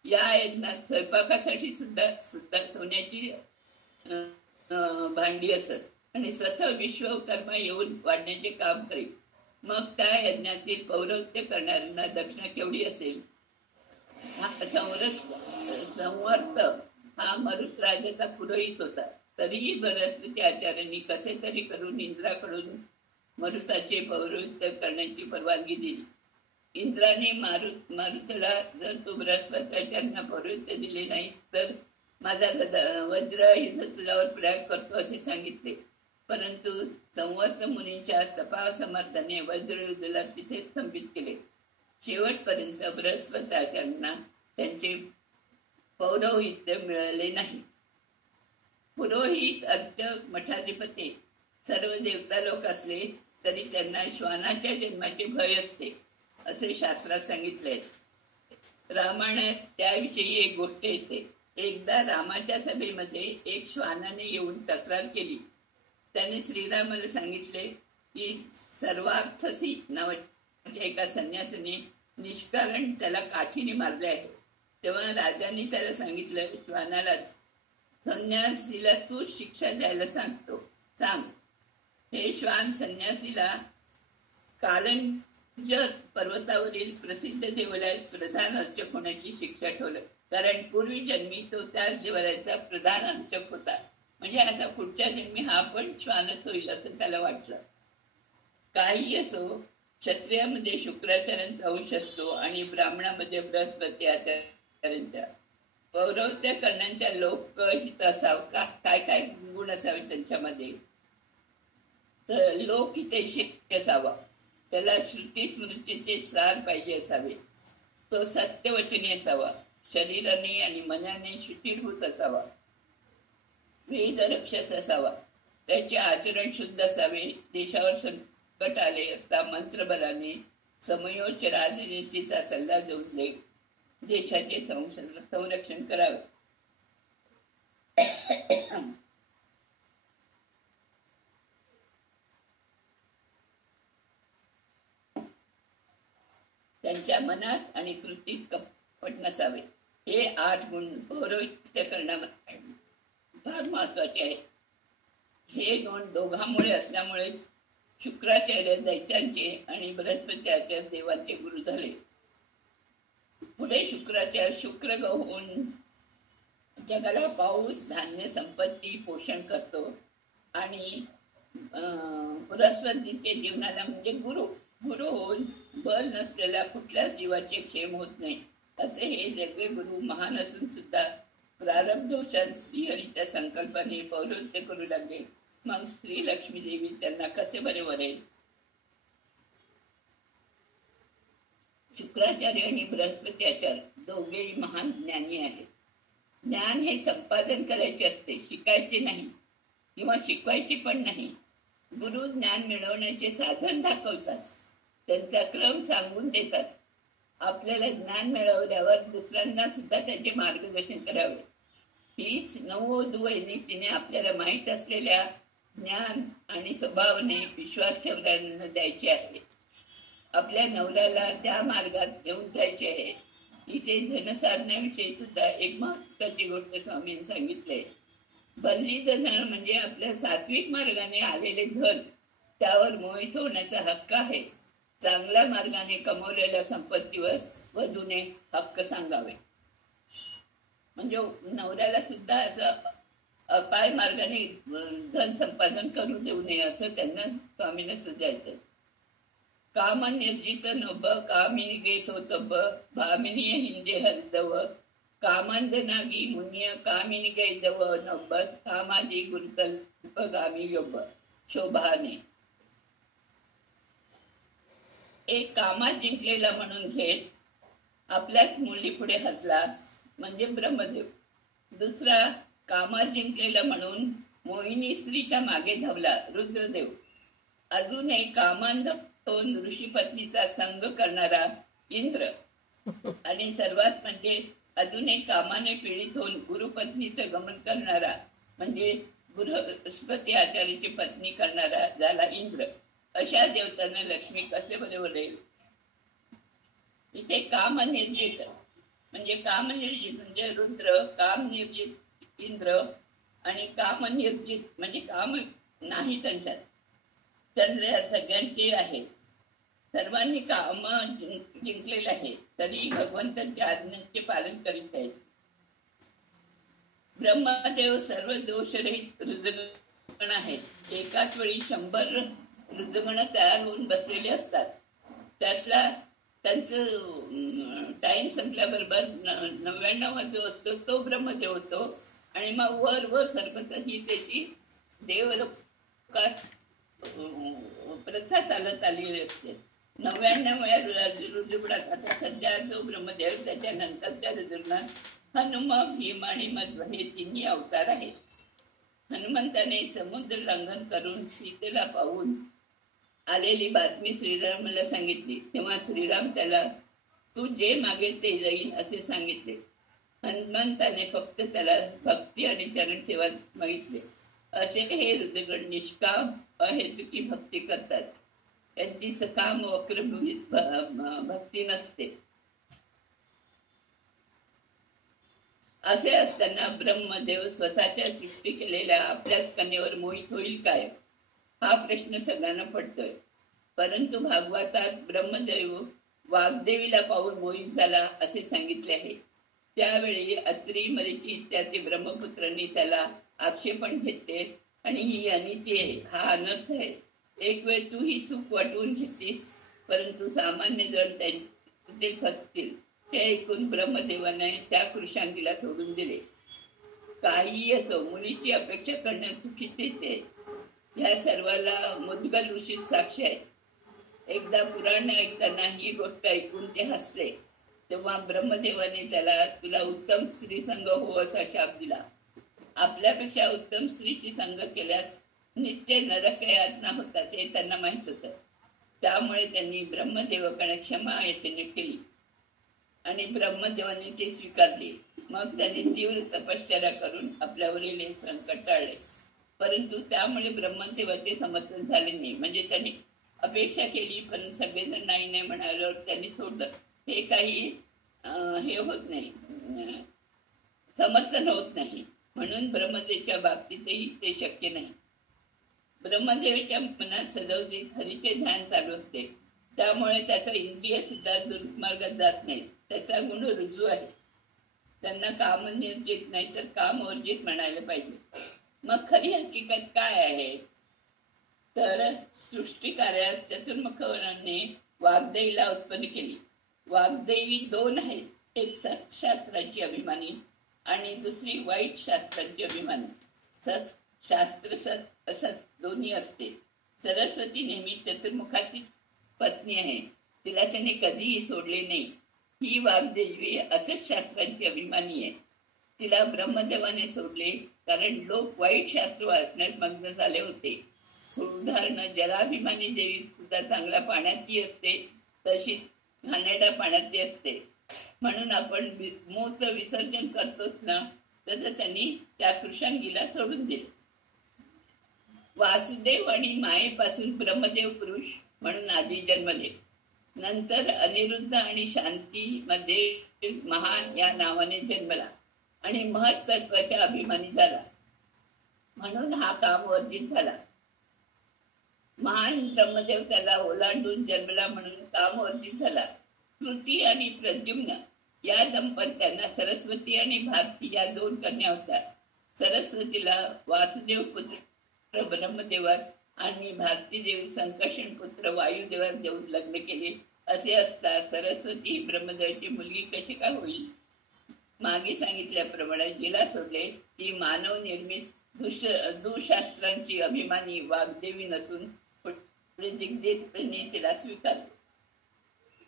या यज्ञात स्वयंपाकासाठी सुद्धा सोन्याची भांडी असत आणि स्वतः विश्वकर्मा येऊन वाढण्याचे काम करीत. मग त्या यज्ञातील पौरोहित्य करणाऱ्यांना दक्षिणा केवढी असेल? संवर्त हा मरुत राजाचा पुरोहित होता. तरीही बृहस्पती आचार्यांनी कसे तरी करून इंद्राकडून मरुताचे पौरोहित्य करण्याची परवानगी दिली. इंद्राने मारुतला, जर तू बृहस्पत्याचार्यांना पौरोहित्य दिले नाहीस तर माझा वज्र हिज तुझ्यावर प्रयोग करतो असे सांगितले. परंतु संवर्त मुनींच्या तपासमर्थाने वज्रयुद्धाला तिथे स्तंभित केले. शेवटपर्यंत बृहस्पत्याचार्यांना त्यांचे पौरोहित्य मिळाले नाही. पुरोहित, अर्चक, मठाधिपती सर्व देवता लोक असले तरी त्यांना श्वानाच्या जन्माचे भय असते असे शास्त्रात सांगितले. रामायणात त्याविषयी एक गोष्ट येते. एकदा रामाच्या सभेमध्ये एक श्वानाने येऊन तक्रार केली. त्याने श्रीरामाला सांगितले की सर्वार्थसी नावाच्या एका संन्यासाने निष्कारण त्याला काठीने मारले आहे. तेव्हा राजाने त्याला सांगितलं, श्वानालाच, संन्यासीला तू शिक्षा द्यायला सांग. हे श्वान संन्यासीला कालंजर पर्वतावरील प्रसिद्ध देवालयात प्रधान अर्चक होण्याची शिक्षा ठेवलं. कारण पूर्वी जन्मी तो त्या देवालयाचा प्रधान अर्चक होता. म्हणजे आता पुढच्या जन्मी हा पण श्वानच होईल असं त्याला वाटलं. काही असो, क्षत्रियामध्ये शुक्राचार्यांचा अंश असतो आणि ब्राह्मणामध्ये बृहस्पती आचार्यांचा. पौरवत्या कर्णांच्या लोकहित असावं, काय काय गुण असावे त्यांच्यामध्ये. तर लोकहितैषी असावा, त्याला श्रुती स्मृतीचे सार पाहिजे असावे. तो सत्यवचनी असावा, शरीराने आणि मनाने शुचिर्भूत असावा. वेद रक्षस असावा, त्याचे आचरण शुद्ध असावे. देशावर संकट आले असता मंत्रबलाने समयोच राजनीतीचा सल्ला देऊन देशाचे संरक्षण करावे. त्यांच्या मनात आणि कृतीत कपट नसावे. हे 8 गुण पौरोहित्य करण्यामध्ये फार महत्वाचे आहे. हे गुण दोघांमुळे असल्यामुळे शुक्राचार्य दैत्यांचे आणि बृहस्पती आचार्य देवांचे गुरु झाले. पुढे शुक्राचार्य शुक्र होऊन जगाला पाऊस, धान्य, संपत्ती, पोषण करतो आणि बृहस्पतीचे जीवनाला म्हणजे गुरु होऊन बल नसलेल्या कुठल्याच जीवाचे क्षेम होत नाही. असे हे जगवे गुरु महान असून सुद्धा प्रारब्धोषात श्रीहरीच्या संकल्पाने पौरोहित्य करू लागले. मग श्री लक्ष्मी देवी त्यांना कसे बरे वरेल. शुक्राचार्य आणि बृहस्पती आचार्य दोघेही महान ज्ञानी आहेत. ज्ञान हे संपादन करायचे असते, शिकायचे नाही किंवा शिकवायचे पण नाही. गुरु ज्ञान मिळवण्याचे साधन दाखवतात, त्यांचा क्रम सांगून देतात. आपल्याला ज्ञान मिळवल्यावर दुसऱ्यांना सुद्धा त्याचे मार्गदर्शन करावे. हीच नवोद्वयनी तिने आपल्याला माहीत असलेल्या ज्ञान आणि स्वभावाने विश्वास ठेवल्यानं द्यायचे आहे. आपल्या नवऱ्याला त्या मार्गात घेऊन जायचे आहे. इथे धनसाधण्याविषयी सुद्धा एक महत्वाची गोष्ट स्वामींनी सांगितले. बल्ली धन म्हणजे आपल्या सात्विक मार्गाने आलेले धन, त्यावर मोहित होण्याचा हक्क आहे. चांगल्या मार्गाने कमवलेल्या संपत्तीवर वधूने हक्क सांगावे. म्हणजे नवऱ्याला सुद्धा असं अपाय मार्गाने धन संपादन करू देऊ नये असं त्यांना स्वामीने सुचवायचं. काम निर्जित नभ कामिनी गे सोतब भामिनी हिंजे हरदव कामांदनागी मुन्य कामिनी गे दव नब्बस कामादी गुरुतल्प गामी योब शोभाने. एक कामात जिंकलेला म्हणून घेत आपल्याच मुली पुढे हसला म्हणजे ब्रह्मदेव. दुसरा कामात जिंकलेला म्हणून मोहिनी स्त्रीच्या मागे धावला रुद्रदेव. अजून एक कामांध होऊन ऋषीपत्नीचा संग करणारा इंद्र. आणि सर्वात म्हणजे अजून एक कामाने पीडित होऊन गुरुपत्नीचं गमन करणारा म्हणजे बृहस्पती आचार्याची पत्नी करणारा झाला इंद्र. अशा देवतांना लक्ष्मी कसे बरे वरेल. इथे काम निर्जित म्हणजे रुद्र, काम निर्जित इंद्र आणि काम निर्जित म्हणजे काम नाही त्यांच्यात. चंद्र सगळ्यांचे आहे. सर्वांनी काम जिंकलेले आहे तरी भगवंतांच्या आज्ञेचे पालन करीत आहेत. ब्रह्मदेव सर्व दोषरहित रुद्रगण आहेत. एकाच वेळी 100 रुद्रगण तयार होऊन बसलेले असतात. त्यातला त्यांचं टाइम संपल्याबरोबर 99 जो असतो तो ब्रह्मदेव होतो आणि मग वर सरपंच ही त्याची देवलोकात प्रथा चालत आलेली असते. 99 रुद्रगणात आता सध्या जो ब्रह्मदेव त्याच्यानंतरच्या रुद्रगणात हनुम, भीम आणि मध्व हे 3 अवतार आहेत. हनुमंताने समुद्र लंघन करून सीतेला पाहून आलेली बातमी श्रीरामाला सांगितली. तेव्हा श्रीराम त्याला तू जे मागेल ते जाईल असे सांगितले. हनुमंताने फक्त त्याला भक्ती आणि चरण सेवा मागितले. असे हे रुद्रगण निष्काम अहेतुकी भक्ती करतात. त्यांची सकाम वक्रभूत भक्ती नसते. असे असताना ब्रह्मदेव स्वतःच्या सृष्टी केलेल्या आपल्याच कन्येवर मोहित होईल काय, हा प्रश्न सगळ्यांना पडतोय. परंतु भागवतात ब्रह्मदेव वाग्देवीला पाहून मोहित झाला असे सांगितले आहे. त्यावेळी अत्री, मरीची इत्यादी ब्रह्मपुत्रांनी त्याला आक्षेपण घेतले आणि ही अनिती आहे, हा अनर्थ आहे. एक वेळ तू ही चूक वाटवून घेतलीस परंतु सामान्य जण ते फसतील ते ऐकून ब्रह्मदेवाने त्या कृशांगीला सोडून दिले. काही असो, मुलीची अपेक्षा करण्यात चुकीचेच आहे. ह्या सर्वाला मुद्गल ऋषी साक्षी आहे. एकदा पुराण ऐकताना ही गोष्ट ऐकून ते हसले. तेव्हा ब्रह्मदेवाने त्याला तुला उत्तम स्त्री संग हो असा शाप दिला. आपल्यापेक्षा उत्तम स्त्रीची संग केल्यास नित्य नरक यातना होतात हे त्यांना माहित होतं. त्यामुळे त्यांनी ब्रह्मदेवाकडे क्षमा याचना केली आणि ब्रह्मदेवाने ते स्वीकारले. मग त्यांनी तीव्र तपश्चर्या करून आपल्यावरील हे संकट टाळले. परंतु त्यामुळे ब्रह्मदेवाचे समर्थन झाले नाही. म्हणजे त्यांनी अपेक्षा केली पण सगळेजण नाही नाही म्हणाल्यावर त्यांनी सोडलं. हे काही हे होत नाही, समर्थन होत नाही. म्हणून ब्रह्मदेवाच्या बाबतीतही ते शक्य नाही. ब्रह्मदेवाच्या मनात सदैव हरीचे ध्यान चालू असते. त्यामुळे त्याचा इंद्रिय सुद्धा दुर्मार्गात जात नाही. त्याचा गुण रुजू आहे. त्यांना कामनिर्जित नाही तर कामवर्जित म्हणायला पाहिजे. मग खरी हकीकत काय आहे तर सृष्टी कार्यात चतुर्मुखाने वाग्देवीला उत्पन्न केली. वाग्देवी दोन आहेत, एक सत्शास्त्राची अभिमानी आणि दुसरी वाईट शास्त्राची अभिमानी. सत शास्त्र सत असत दोन्ही असते. सरस्वती नेहमी चतुर्मुखाची पत्नी आहे. तिला त्याने कधीही सोडले नाही. ही वाग्देवी असत शास्त्राची अभिमानी आहे. तिला ब्रह्मदेवाने सोडले कारण लोक वाईट शास्त्र वाचण्यात मग्न झाले होते. उदाहरण, जलाभिमानी देवी सुद्धा चांगल्या पाण्यातली असते, तशीच घाणेरड्या पाण्यातली असते. म्हणून आपण मूत्र विसर्जन करतोच ना, तसं त्यांनी त्या कृशांगीला सोडून दिले. वासुदेव आणि मायेपासून ब्रह्मदेव पुरुष म्हणून आधी जन्मले. नंतर अनिरुद्ध आणि शांती मध्ये महान या नावाने जन्मला आणि महत्त्वाच्या अभिमानी झाला. म्हणून हा कामवर्जित झाला. महान ब्रह्मदेव त्याला ओलांडून जन्मला म्हणून कामवर्जित झाला. कृती आणि प्रद्युम्न या दंपत्यांना सरस्वती आणि भारती या दोन कन्या होत्या. सरस्वतीला वासुदेव पुत्र ब्रह्मदेवास आणि भारती देवी संकर्षण पुत्र वायुदेवास देऊन लग्न केले. असे असता सरस्वती ब्रह्मदेवाची मुलगी कशी काय होईल? मागे सांगितल्याप्रमाणे जिला सोडले ती मानव निर्मित दुशास्त्रांची अभिमानी वाग्देवी नसून दिग्देवतेने तिला स्वीकारले.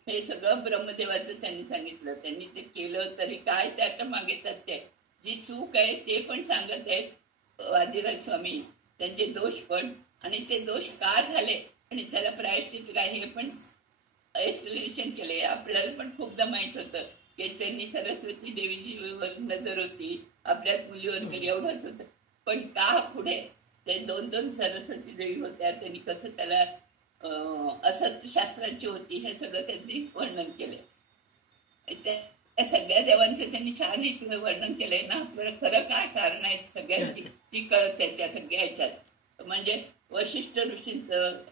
हे सगळं ब्रह्मदेवाचं त्यांनी सांगितलं. त्यांनी ते केलं तरी काय त्याच्या मागे तथ्य, जी चूक आहे ते पण सांगत आहेत वादिराज स्वामी, त्यांचे दोष पण आणि ते दोष का झाले आणि त्याला प्रायश्चित काय हे पण एक्सप्लेनेशन केले. आपल्याला पण खूपदा माहित होतं की त्यांनी सरस्वती देवीजीवर नजर होती, आपल्याच मुलीवर तरी एवढंच होतं. पण का पुढे ते दोन दोन सरस्वती देवी होत्या, त्यांनी कसं त्याला असत शास्त्राची होती हे सगळं त्यांनी वर्णन केलंय. त्या सगळ्या देवांचं त्यांनी छान इथं वर्णन केलंय ना. आपल्याला खरं काय कारण आहे सगळ्यांची ती कळत आहे त्या सगळ्या ह्याच्यात. म्हणजे वशिष्ठ ऋषींचं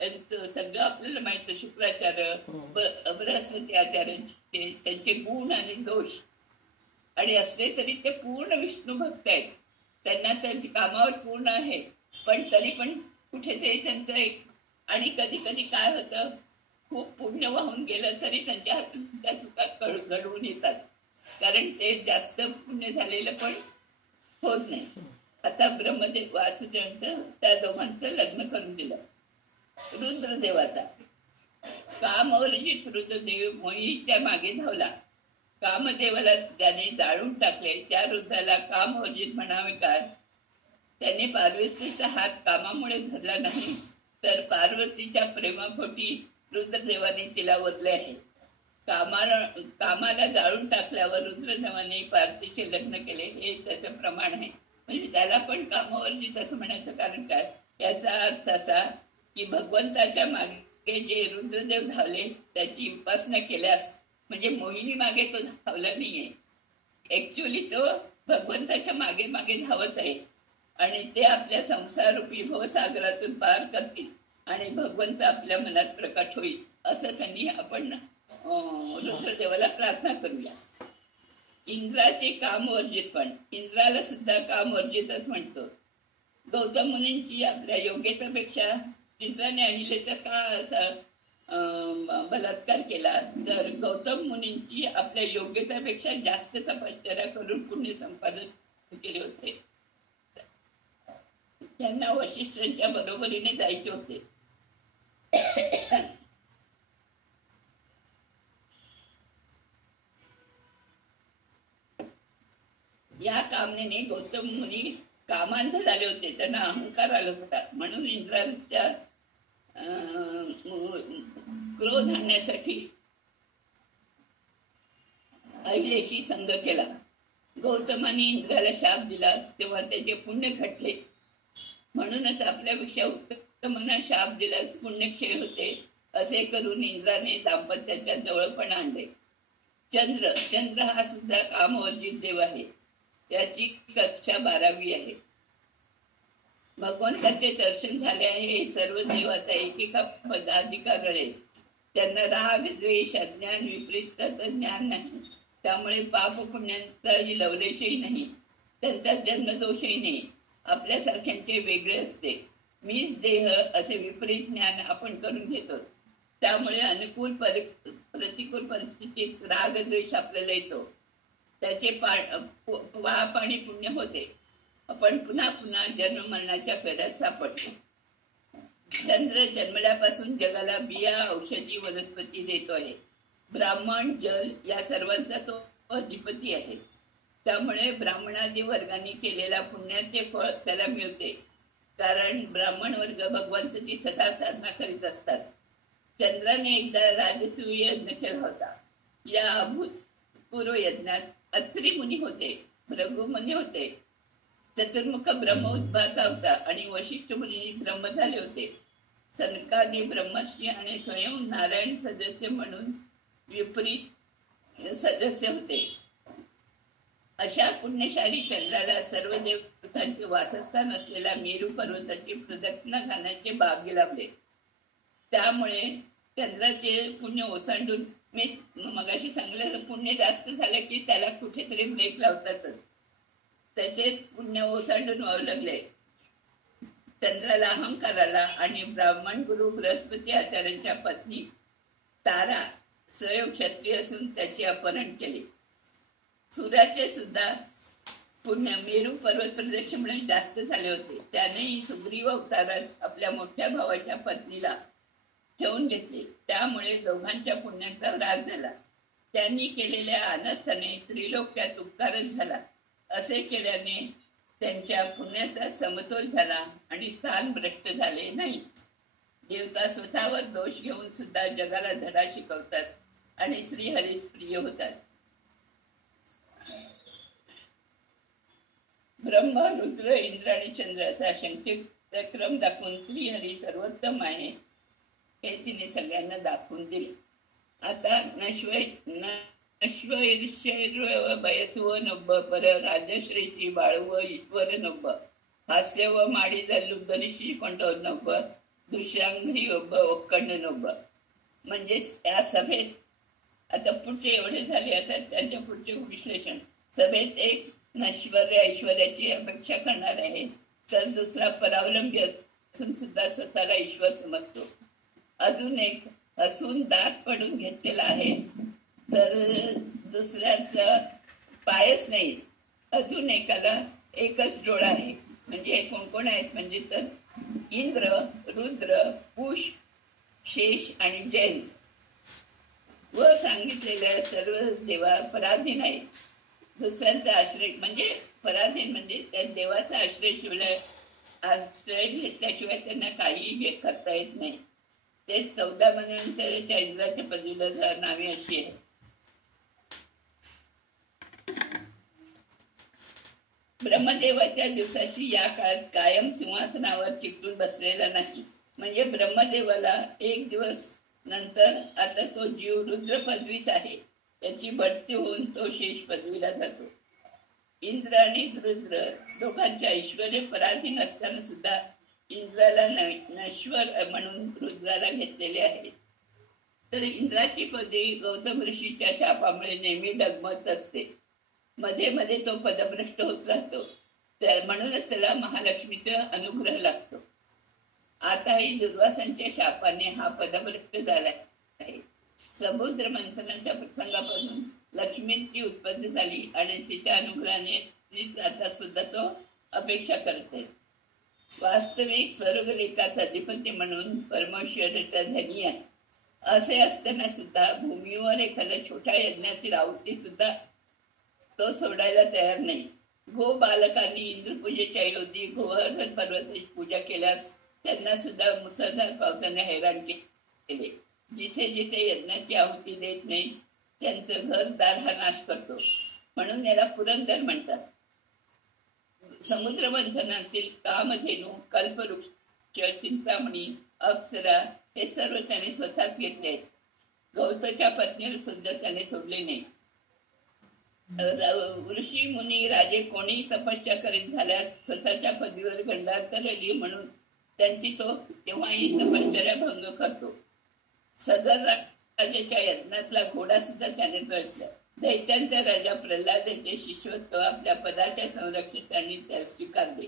त्यांचं सगळं आपल्याला माहित, शुक्राचार्य बृहस्पती आचार्यांचे त्यांचे गुण आणि दोष, आणि असले तरी ते पूर्ण विष्णू भक्त आहेत. त्यांना त्यांची कामावर पूर्ण आहे, पण तरी पण कुठेतरी त्यांचं एक, आणि कधी कधी काय होतं खूप पुण्य वाहून गेलं तरी त्यांच्या हातून त्या चुका घडवून येतात, कारण ते जास्त पुण्य झालेलं पण होत नाही. आता ब्रह्मदेव वासुदेवांचं त्या दोघांचं लग्न करून दिलं. रुद्रदेवाचा कामवर्जित रुद्रदेव मोहीच्या मागे धावला. कामदेवाला त्याने जाळून टाकले. त्या रुद्राला कामवर्जित म्हणावे काय? त्याने पार्वतीचा हात कामामुळे धरला नाही, तर पार्वतीच्या प्रेमापोटी रुद्रदेवाने तिला वरले आहे. कामाला जाळून टाकल्यावर रुद्रदेवाने पार्वतीचे लग्न केले, हे त्याचं प्रमाण आहे. म्हणजे त्याला पण कामावर्जित असं म्हणायचं कारण काय? याचा अर्थ असा की भगवंताच्या मागे जे रुद्रदेव धावले त्याची उपासना केल्यास, म्हणजे मोहिनी मागे तो धावला नाहीये, ऍक्च्युअली तो भगवंताच्या मागे मागे धावत आहे आणि ते आपल्या संसाररूपी भवसागरातून पार करतील आणि भगवंत आपल्या मनात प्रकट होईल, असं त्यांनी आपण रुद्रदेवाला प्रार्थना करूया. इंद्राचे कामवर्जित, पण इंद्राला सुद्धा कामवर्जितच म्हणतो. गौतम मुनींची आपल्या योग्यतेपेक्षा इंद्राने अहिलेचा का असा बलात्कार केला तर गौतम मुनींची आपल्या योग्यतेपेक्षा जास्त तपश्चर्या करून पुण्य संपादन केले होते. त्यांना वशिष्ठांच्या बरोबरीने जायचे होते. या कामनेने गौतम मुनी कामांध झाले होते. त्यांना अहंकार आला होता. म्हणून इंद्राच्या क्रोध आणण्यासाठी अहिलेशी संग केला. गौतमाने इंद्राला शाप दिला तेव्हा त्याचे पुण्य घटले. म्हणूनच आपल्यापेक्षा उत्तमांना शाप दिल्यास पुण्यक्षय होते असे करून इंद्राने दाम्पत्याच्या जवळपण आणले. चंद्र हा सुद्धा कामवर्जित देव आहे. त्याची कक्षा 12वी आहे. भगवंताचे दर्शन झाले आहे. हे सर्व देव आता एकेका पदाधिकार आहेत. त्यांना राग, द्वेष, अज्ञान, विपरीताचं ज्ञान नाही. त्यामुळे पाप पुण्यांचाही लवलेशही नाही. त्यांचा जन्मदोषही नाही. आपल्यासारख्यांचे वेगळे असते. मीच देह असे विपरीत ज्ञान आपण करून घेतो. त्यामुळे अनुकूल प्रतिकूल परिस्थितीत राग द्वेष आपल्याला येतो. त्याचे पाणी पुण्य होते. आपण पुन्हा पुन्हा जन्म मरणाच्या फेऱ्यात सापडतो. चंद्र जन्मल्यापासून जगाला बिया, औषधी, वनस्पती देतो आहे. ब्राह्मण, जल या सर्वांचा तो अधिपती आहे. त्यामुळे ब्राह्मणादी वर्गाने केलेल्या पुण्याचे फळ त्याला मिळते. कारण ब्राह्मण वर्ग भगवानची सदा साधना करीत असतात. चंद्राने एकदा राजसूय यज्ञ केला होता. या अभूतपूर्व यज्ञात अत्री मुनी होते, भृगु मुनी होते, चतुर्मुख ब्रह्म उद्भाता होता आणि वशिष्ठ मुनी ब्रह्म झाले होते. सनकादी ब्रह्मर्षी आणि स्वयं नारायण सदस्य म्हणून विपरीत सदस्य होते. अशा पुण्यशाली चंद्राला सर्व देवतांचे वासस्थान असलेल्या मेरू पर्वताची प्रदक्षिणा घालण्याचे भाग्य लाभले. त्यामुळे चंद्राचे पुण्य ओसांडून, मी मगाशी सांगलं, पुण्य जास्त झालं की त्याला कुठेतरी ब्रेक लावतातच. त्याचे पुण्य ओसांडून वाहू लागले. चंद्राला अहंकार आला आणि ब्राह्मण गुरु बृहस्पती आचार्यांच्या पत्नी तारा स्वयं क्षत्रिय असून त्याचे अपहरण केले. सूर्याचे सुद्धा पुण्य मेरू पर्वत प्रदक्षिणेमुळे जास्त झाले होते. त्यानेही सुग्रीव अवतारात आपल्या मोठ्या भावाच्या पत्नीला ठेवून घेतले. त्यामुळे दोघांच्या पुण्याचा राग झाला. त्यांनी केलेल्या अनर्थाने त्रिलोक्यात उपकारच झाला. असे केल्याने त्यांच्या पुण्याचा समतोल झाला आणि स्थान भ्रष्ट झाले नाही. देवता स्वतःवर दोष घेऊन सुद्धा जगाला धडा शिकवतात आणि श्रीहरीस प्रिय होतात. ब्रह्म, रुद्र, इंद्र आणि चंद्र असा संक्षिप्त क्रम दाखवून श्रीहरी सर्वोत्तम आहे हे तिने सगळ्यांना दाखवून दिले. आता बयसव नब्ब पर राजश्रीची बाळव ईश्वर नब्ब हास्य व माडी लुब्धनिशी कोणतो नब्ब दुष्यांघ्री ಒಬ್ಬ ಒಕ್ಕಣ್ಣ नब्ब. म्हणजेच या सभेत आता पुढचे एवढे झाले. आता त्यांच्या पुढचे विश्लेषण. सभेत एक नश्वर ऐश्वर्याची अपेक्षा करणार आहे, तर दुसरा परावलंबी असून सुद्धा स्वतःला ईश्वर समजतो. अजून एक हसून दात पडून घेतलेला आहे, तर दुसऱ्याचा पायच नाही. अजून एकाला एकच डोळा आहे. म्हणजे कोण कोण आहेत म्हणजे तर इंद्र, रुद्र, कुश, शेष आणि जयंत व सांगितलेल्या सर्व देवा पराधीन आहेत. दुसऱ्यांचा आश्रय म्हणजे पराधीन म्हणजे त्या देवाचा आश्रय घेतल्याशिवाय त्यांना काही करता येत नाही. ते 14 महिन्यानंतर इंद्राच्या पदवीला नावे अशी आहे. ब्रह्मदेवाच्या दिवसाची या काळात कायम सिंहासनावर चिकटून बसलेला नाही. म्हणजे ब्रह्मदेवाला एक दिवस नंतर आता तो जीव रुद्र पदवीस आहे, त्याची बढती होऊन तो शेष पदवीला जातो. इंद्र आणि रुद्र दोघांच्या ऐश्वर्य पराधीन असताना सुद्धा इंद्राला नश्वर म्हणून रुद्राला घेतलेले आहे. तर इंद्राची पदवी गौतम ऋषीच्या शापामुळे नेहमी डगमगत असते. मध्ये मध्ये तो पदभ्रष्ट होत राहतो. म्हणूनच त्याला महालक्ष्मीचा अनुग्रह लागतो. आताही दुर्वासांच्या शापाने हा पदभ्रष्ट झाला आहे. समुद्र मंथनाच्या प्रसंगापासून लक्ष्मीची उत्पत्ती झाली आणि तिच्या अनुग्रहाने आता सुद्धा तो अपेक्षा करते. वास्तविक स्वर्गलेखाचा अधिपती म्हणून परमेश्वराचा धनी आहे. असे असताना सुद्धा भूमीवर एखाद्या छोट्या यज्ञाची आहुती सुद्धा तो सोडायला तयार नाही. गो बालकांनी इंद्रपूजेच्या ऐवजी गोवर्धन पर्वताची पूजा केल्यास त्यांना सुद्धा मुसळधार पावसाने हैराण केले. जिथे जिथे यज्ञाची आहुती देत नाही त्यांचं घरदार हा नाश करतो. म्हणून याला पुरंदर म्हणतात. समुद्र मंथनातील कामधेनू, कल्पवृक्ष, चिंतामणी, अप्सरा हे सर्व त्याने स्वतःच घेतले आहेत. गौतमच्या पत्नीला सुद्धा त्याने सोडले नाही. ऋषी मुनी राजे कोणीही तपस्या करीत झाल्यास स्वतःच्या पदवीवर गंडांतरली म्हणून त्यांची तो तेव्हाही तपश्चर्या भंग करतो. सदर राजाच्या यज्ञातला घोडा सुद्धा त्याने तळला. दैत्यांचा राजा प्रल्हादाचे शिष्यत्व आपल्या पदाच्या संरक्षकांनी त्या स्वीकारले.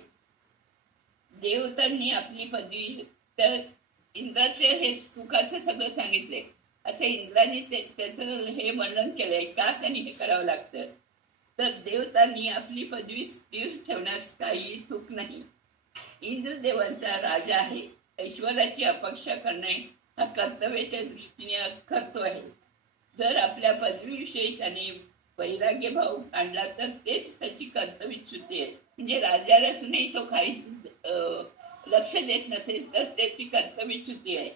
देवतांनी आपली पदवी तर इंद्राचे हे सुखाचे सगळं सांगितले. असे इंद्राने त्याचं हे वर्णन केलंय. का त्यांनी हे करावं लागतं तर देवतांनी आपली पदवी स्थिर ठेवण्यास काही चूक नाही. इंद्रदेवांचा राजा आहे. ऐश्वर्याची अपेक्षा करणे हा कर्तव्याच्या दृष्टीने करतो आहे. जर आपल्या पदवीविषयी त्यांनी वैराग्य भाव आणला तर तेच त्याची कर्तव्यच्युती आहे. म्हणजे राजाला असूनही तो काही लक्ष देत नसेल तर त्याची कर्तव्यच्युती आहे.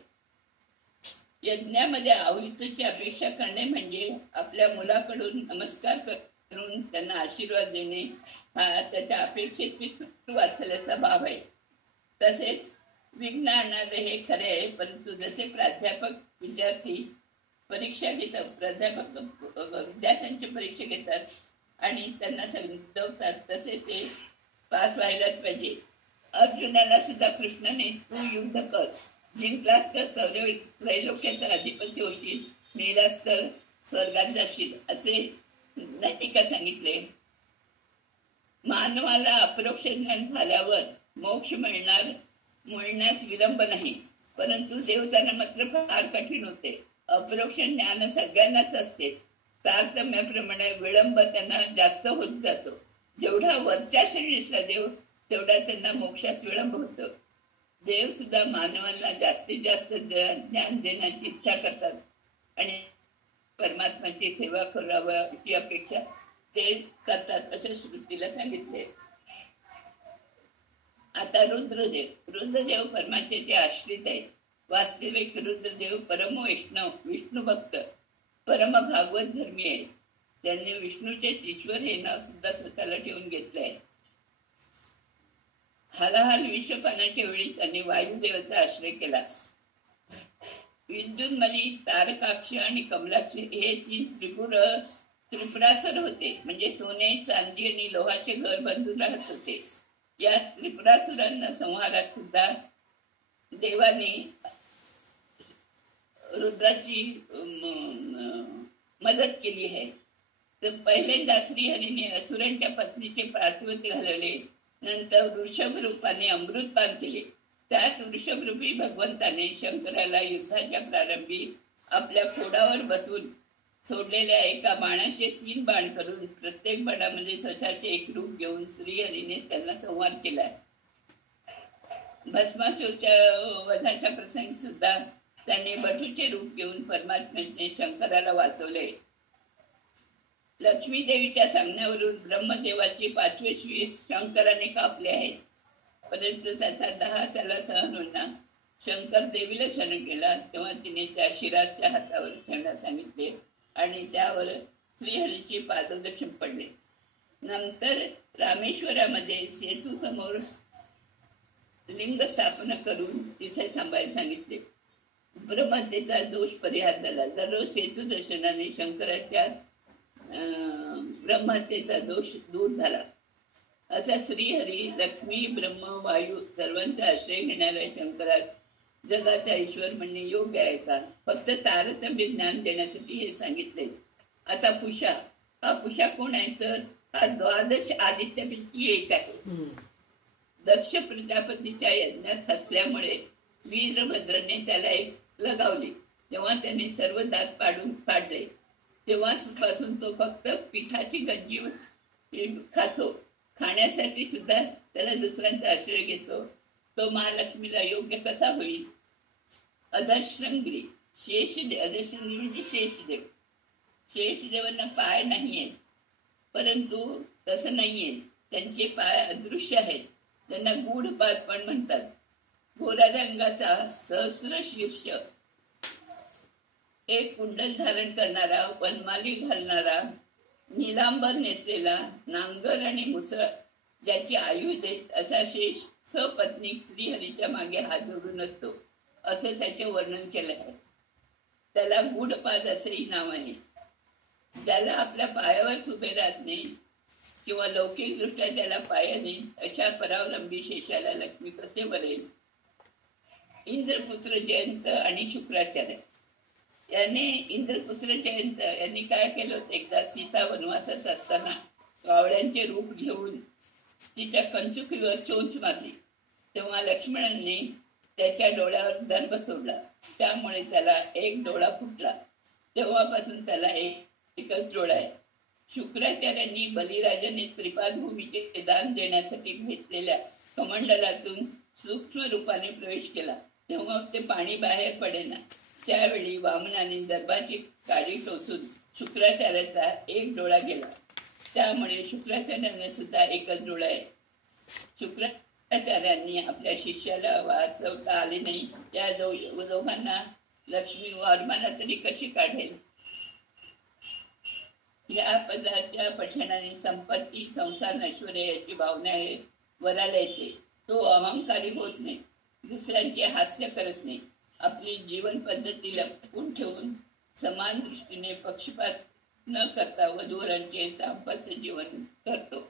यज्ञामध्ये आहुतीची अपेक्षा करणे म्हणजे आपल्या मुलाकडून नमस्कार करून त्यांना आशीर्वाद देणे हा त्याच्या अपेक्षेत वाचल्याचा भाव आहे. तसेच विघ्न आणणारे हे खरे आहे. परंतु जसे प्राध्यापक विद्यार्थी परीक्षा घेतात, प्राध्यापक विद्यार्थ्यांची परीक्षा घेतात आणि त्यांना समजवतात तसे ते पास व्हायलाच पाहिजे. अर्जुनाला सुद्धा कृष्णाने तू युद्ध कर, जिंकलास तर त्रैलोक्याचा अधिपती होशील, मेलास तर स्वर्गात जाशील असे नाही का सांगितले. मानवाला अपरोक्ष ज्ञान झाल्यावर मोक्ष मिळण्यास विलंब नाही. परंतु देवतांना मात्र फार कठीण होते. अपरोक्ष ज्ञान सगळ्यांनाच असते. तारतम्याप्रमाणे विलंब त्यांना जास्त होत जातो. जेवढा वरच्या श्रेणीतला देव तेवढा त्यांना मोक्षास विलंब होतो. देव सुद्धा मानवांना जास्तीत जास्त ज्ञान देण्याची इच्छा करतात आणि परमात्माची सेवा करावी अशी अपेक्षा ते करतात असं श्रुतीला सांगितले. आता रुद्रदेव परमात्म्याचे आश्रित आहेत. वास्तविक रुद्रदेव परम विष्णू भक्त परम भागवत धर्मी आहेत. त्यांनी विष्णूचे ईश्वर हे नाव सुद्धा स्वतःला ठेवून घेतले आहे. हालाहाल विषपानाच्या वेळी त्यांनी वायुदेवाचा आश्रय केला. विद्युन्मली, तारकाक्ष आणि कमलाक्ष हे 3 त्रिपुरासुर होते. म्हणजे सोने, चांदी आणि लोहाचे घर बांधून राहत होते. या त्रिपुरासुरांना संहारात सुद्धा देवाने रुद्राची मदत केली आहे. तर पहिल्यांदा श्रीहरीने असुरांच्या पत्नीचे पार्थिवते घालवले. नंतर वृषभ रूपाने अमृतपान केले. त्यात वृषभ रूपी भगवंताने शंकराला युद्धाच्या प्रारंभी आपल्या खोडावर बसून सोडलेल्या एका बाणाचे 3 बाण करून प्रत्येक बाणामध्ये स्वतःचे एक रूप घेऊन श्रीहरीने त्यांना संहार केला. भस्मासूरच्या वधाच्या प्रसंगी सुद्धा त्यांनी बटूचे रूप घेऊन परमात्म्याने शंकराला वाचवले. लक्ष्मी देवीच्या सांगण्यावरून ब्रह्मदेवाची 5वे शीस शंकराने कापले आहेत. परंतु त्याचा 10 त्याला सहन होईना. शंकर देवीला शरण केला तेव्हा तिने त्या शिराच्या हातावर ठेवण्यास सांगितले आणि त्यावर श्रीहरीचे पाददर्शन पडले. नंतर रामेश्वरामध्ये सेतू समोर लिंग स्थापना करून तिथे थांबायला सांगितले. ब्रह्मतेचा दोष परिहार झाला. दररोज सेतू दर्शनाने शंकराच्या ब्रह्मतेचा दोष दूर झाला. असा श्रीहरी लक्ष्मी, ब्रह्म, वायू सर्वांचा आश्रय घेणाऱ्या शंकरात जगाचा ईश्वर म्हणणे योग्य आहे का? फक्त तारतम्य ज्ञान देण्यासाठी हे सांगितले. आता पुषा, हा पुषा कोण आहे तर हा 12 आदित्यपैकी एक आहे. दक्ष प्रजापतीच्या यज्ञात असल्यामुळे वीरभद्रने त्याला एक लगावली. तेव्हा त्याने सर्व दात पाडले. तेव्हापासून तो फक्त पिठाची गंजी खातो. खाण्यासाठी सुद्धा त्याला दुसऱ्यांचा आश्रय घेतो. तो महालक्ष्मीला योग्य कसा होईल? अधश्रंगी शेषदेव, अधश्रंगी म्हणजे शेषदेव. शेषदेवांना पाय नाहीये, परंतु तसं नाहीये. त्यांचे पाय अदृश्य आहेत. त्यांना गूढपाद पण म्हणतात. गोरा रंगाचा सहस्र शीर्ष, एक कुंडल धारण करणारा, वनमाली घालणारा, निलांबर नेसलेला, नांगर आणि मुसळ ज्याची आयु देत असा शेष सपत्नीक श्रीहरीच्या मागे हात जोडून असतो, असं त्याचे वर्णन केलं आहे. त्याला गूढपाद असेही नाव आहे. ज्याला आपल्या पायावरच उभे राहत नाही किंवा लौकिकदृष्ट्या त्याला पाय नाही, अशा परावलंबी शेषाला लक्ष्मी कसे वरेल? इंद्रपुत्र जयंत आणि शुक्राचार्य याने, इंद्रपुत्र जयंत यांनी काय केलं होतं, एकदा सीता वनवासात असताना कावळ्यांचे रूप घेऊन तिच्या कंचुकीवर चोंच मारली. तेव्हा लक्ष्मणांनी त्याच्या डोळ्यावर दर्भ सोडला. त्यामुळे त्याला एक डोळा फुटला. तेव्हापासून त्याला एकच डोळा आहे. शुक्राचार्यांनी बलिराजाने त्रिपाद भूमीचे दान देण्यासाठी घेतलेल्या कमंडलातून सूक्ष्म रूपाने प्रवेश केला. तेव्हा ते पाणी बाहेर पडेना. त्यावेळी वामनाने दर्भाची काडी टोचून शुक्राचार्याचा एक डोळा गेला. त्यामुळे शुक्राचार्यांना सुद्धा एकच डोळा आहे. शुक्राचार्यांनी आपल्या शिष्याला वाचवता आले नाही. या दोघांना लक्ष्मी वारमाला तरी कशी काढेल? या पदाच्या पठणाने संपत्ती, संसार, नैश्वर्य याची भावना आहे वराला येते. तो अहंकारी होत नाही, दुसऱ्यांचे हास्य करत नाही. आपली जीवन पद्धती लपवून ठेवून समान दृष्टीने पक्षपात न करता वधूवरांचे दाम्पत्य जीवन करतो.